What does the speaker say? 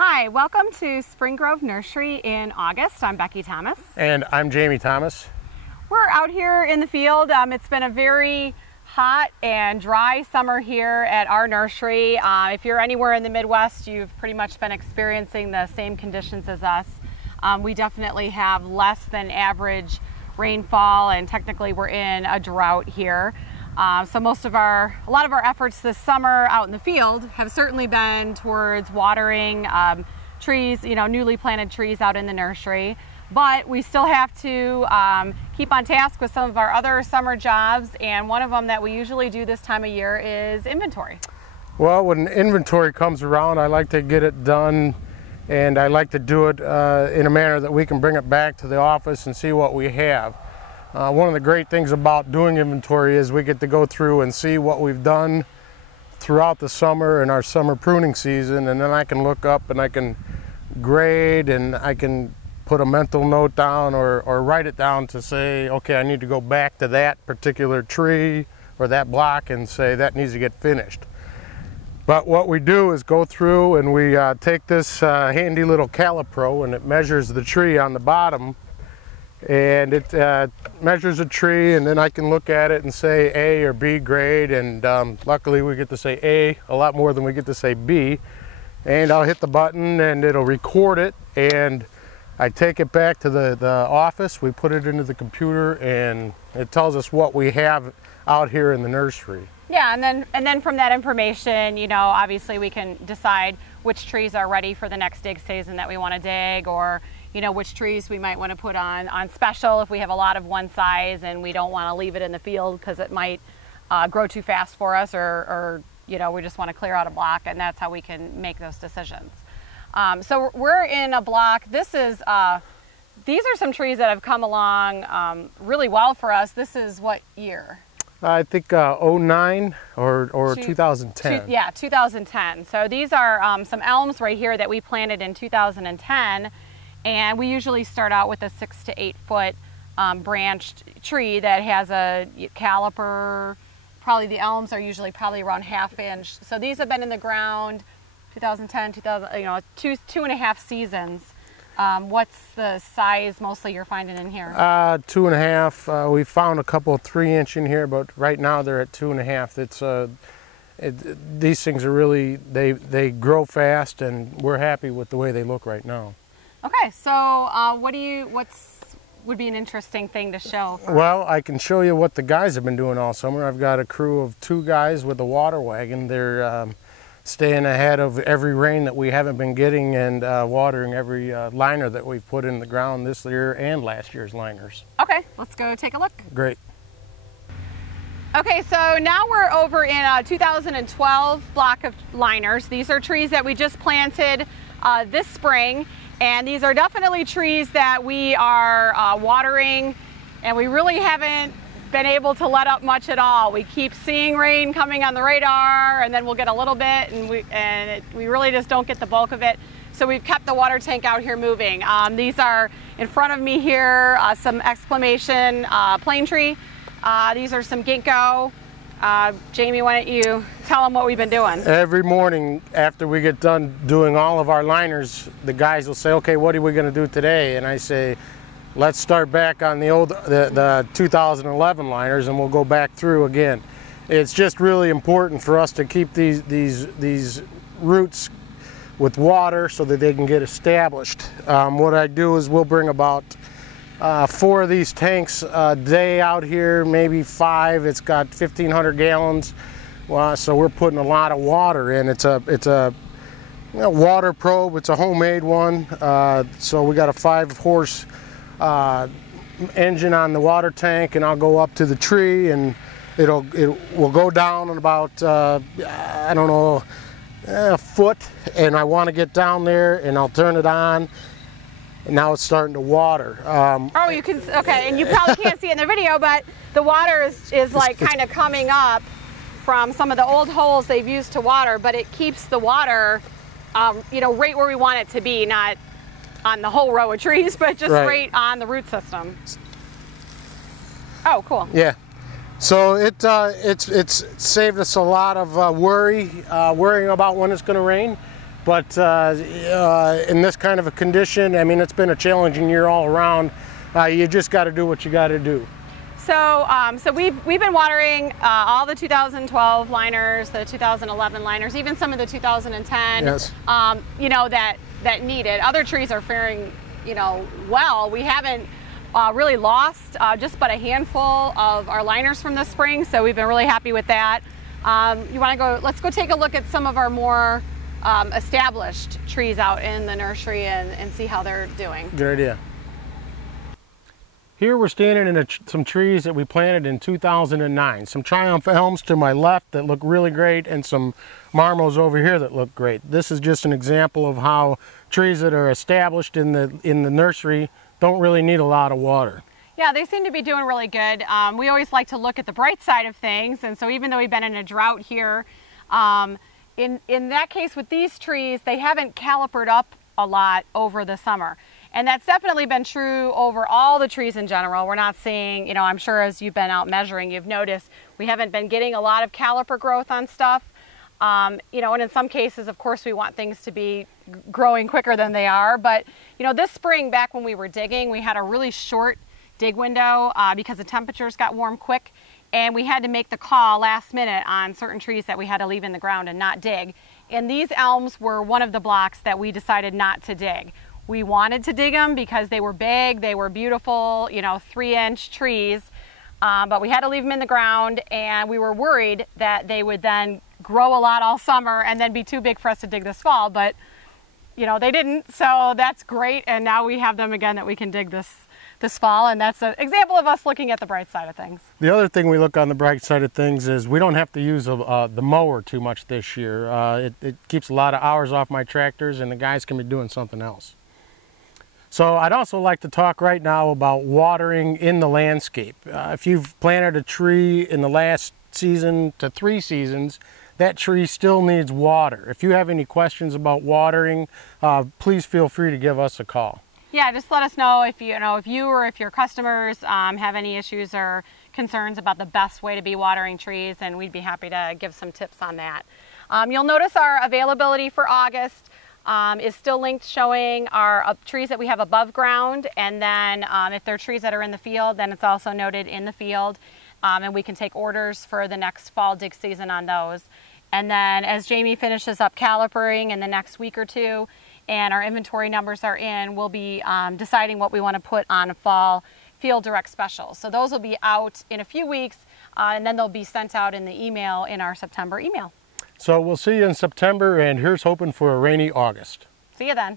Hi, welcome to Spring Grove Nursery in August. I'm Becky Thomas. And I'm Jamie Thomas. We're out here in the field. It's been a very hot and dry summer here at our nursery. If you're anywhere in the Midwest, you've pretty much been experiencing the same conditions as us. We definitely have less than average rainfall, and technically we're in a drought here. So a lot of our efforts this summer out in the field have certainly been towards watering trees, newly planted trees out in the nursery. But we still have to keep on task with some of our other summer jobs, and one of them that we usually do this time of year is inventory. Well, when inventory comes around, I like to get it done, and I like to do it in a manner that we can bring it back to the office and see what we have. One of the great things about doing inventory is we get to go through and see what we've done throughout the summer and our summer pruning season, and then I can look up and I can grade and I can put a mental note down or write it down to say, okay, I need to go back to that particular tree or that block and say that needs to get finished. But what we do is go through and we take this handy little calipro, and it measures the tree on the bottom, and it measures a tree, and then I can look at it and say A or B grade, and luckily we get to say a lot more than we get to say B. And I'll hit the button and it'll record it, and I take it back to the office, we put it into the computer, and it tells us what we have out here in the nursery. Yeah, and then from that information, obviously we can decide which trees are ready for the next dig season that we want to dig, or which trees we might want to put on special if we have a lot of one size and we don't want to leave it in the field because it might grow too fast for us, or we just want to clear out a block, and that's how we can make those decisions. So we're in a block. These are some trees that have come along really well for us. This is what year? I think 09 or 2010. Yeah, 2010. So these are some elms right here that we planted in 2010. And we usually start out with a 6 to 8 foot branched tree that has a caliper. Probably the elms are usually around 1/2 inch. So these have been in the ground 2010, 2.5 seasons. What's the size mostly you're finding in here? 2.5. We found a couple 3-inch in here, but right now they're at 2.5. These things are really, they grow fast, and we're happy with the way they look right now. Okay, so would be an interesting thing to show? Well, I can show you what the guys have been doing all summer. I've got a crew of 2 guys with a water wagon. They're staying ahead of every rain that we haven't been getting, and watering every liner that we've put in the ground this year and last year's liners. Okay, let's go take a look. Great. Okay, so now we're over in a 2012 block of liners. These are trees that we just planted this spring. And these are definitely trees that we are watering, and we really haven't been able to let up much at all. We keep seeing rain coming on the radar, and then we'll get a little bit, and we really just don't get the bulk of it. So we've kept the water tank out here moving. These are in front of me here, some exclamation plane tree. These are some ginkgo. Jamie, why don't you tell them what we've been doing? Every morning after we get done doing all of our liners, the guys will say, okay, what are we going to do today? And I say, let's start back on the 2011 liners, and we'll go back through again. It's just really important for us to keep these roots with water so that they can get established. What I do is we'll bring about 4 of these tanks a day out here, maybe 5. It's got 1,500 gallons, so we're putting a lot of water in. It's a water probe. It's a homemade one. So we got a 5-horse engine on the water tank, and I'll go up to the tree, and it will go down in about I don't know, a foot, and I want to get down there, and I'll turn it on. And now it's starting to water. Oh, you can, okay, and you probably can't see it in the video, but the water is like kind of coming up from some of the old holes they've used to water, but it keeps the water, right where we want it to be, not on the whole row of trees, but just right on the root system. Oh, cool. Yeah. So it's saved us a lot of worrying about when it's going to rain. But in this kind of a condition, I mean, it's been a challenging year all around. You just got to do what you got to do. So we've been watering all the 2012 liners, the 2011 liners, even some of the 2010. Yes. You know, that needed. Other trees are faring, you know, well. We haven't really lost just but a handful of our liners from this spring, so we've been really happy with that. You want to go? Let's go take a look at some of our more established trees out in the nursery and see how they're doing. Good idea. Here we're standing in some trees that we planted in 2009. Some Triumph elms to my left that look really great, and some marmos over here that look great. This is just an example of how trees that are established in the nursery don't really need a lot of water. Yeah, they seem to be doing really good. We always like to look at the bright side of things, and so even though we've been in a drought here, in that case with these trees, they haven't calipered up a lot over the summer. And that's definitely been true over all the trees in general. We're not seeing, you know, I'm sure as you've been out measuring, you've noticed we haven't been getting a lot of caliper growth on stuff. You know, and in some cases, of course, we want things to be growing quicker than they are. But, you know, this spring, back when we were digging, we had a really short dig window because the temperatures got warm quick. And we had to make the call last minute on certain trees that we had to leave in the ground and not dig. And these elms were one of the blocks that we decided not to dig. We wanted to dig them because they were big, they were beautiful, you know, 3-inch trees, but we had to leave them in the ground, and we were worried that they would then grow a lot all summer and then be too big for us to dig this fall, but you know, they didn't, so that's great, and now we have them again that we can dig this fall, and that's an example of us looking at the bright side of things. The other thing we look on the bright side of things is we don't have to use the mower too much this year. It keeps a lot of hours off my tractors, and the guys can be doing something else. So I'd also like to talk right now about watering in the landscape. If you've planted a tree in the last season to 3 seasons, that tree still needs water. If you have any questions about watering, please feel free to give us a call. Yeah, just let us know if you or if your customers have any issues or concerns about the best way to be watering trees, and we'd be happy to give some tips on that. You'll notice our availability for August is still linked, showing our trees that we have above ground, and then if there are trees that are in the field, then it's also noted in the field, and we can take orders for the next fall dig season on those. And then as Jamie finishes up calipering in the next week or two and our inventory numbers are in, we'll be deciding what we want to put on a fall field direct special. So those will be out in a few weeks, and then they'll be sent out in the email in our September email. So we'll see you in September, and here's hoping for a rainy August. See you then.